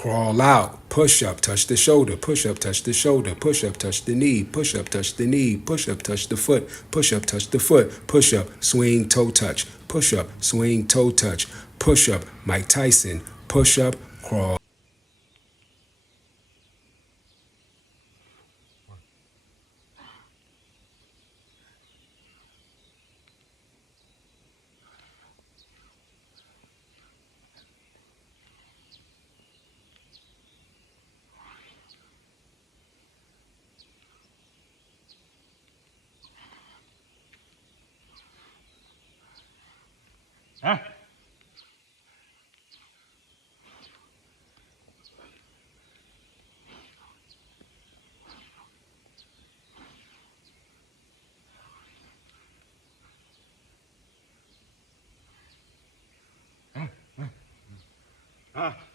Crawl out, push up, touch the shoulder, push up, touch the shoulder, push up, touch the knee, push up, touch the knee, push up, touch the foot, push up, touch the foot, push up, swing, toe touch, push up, swing, toe touch, push up, Mike Tyson, push up, crawl. Huh? Ah.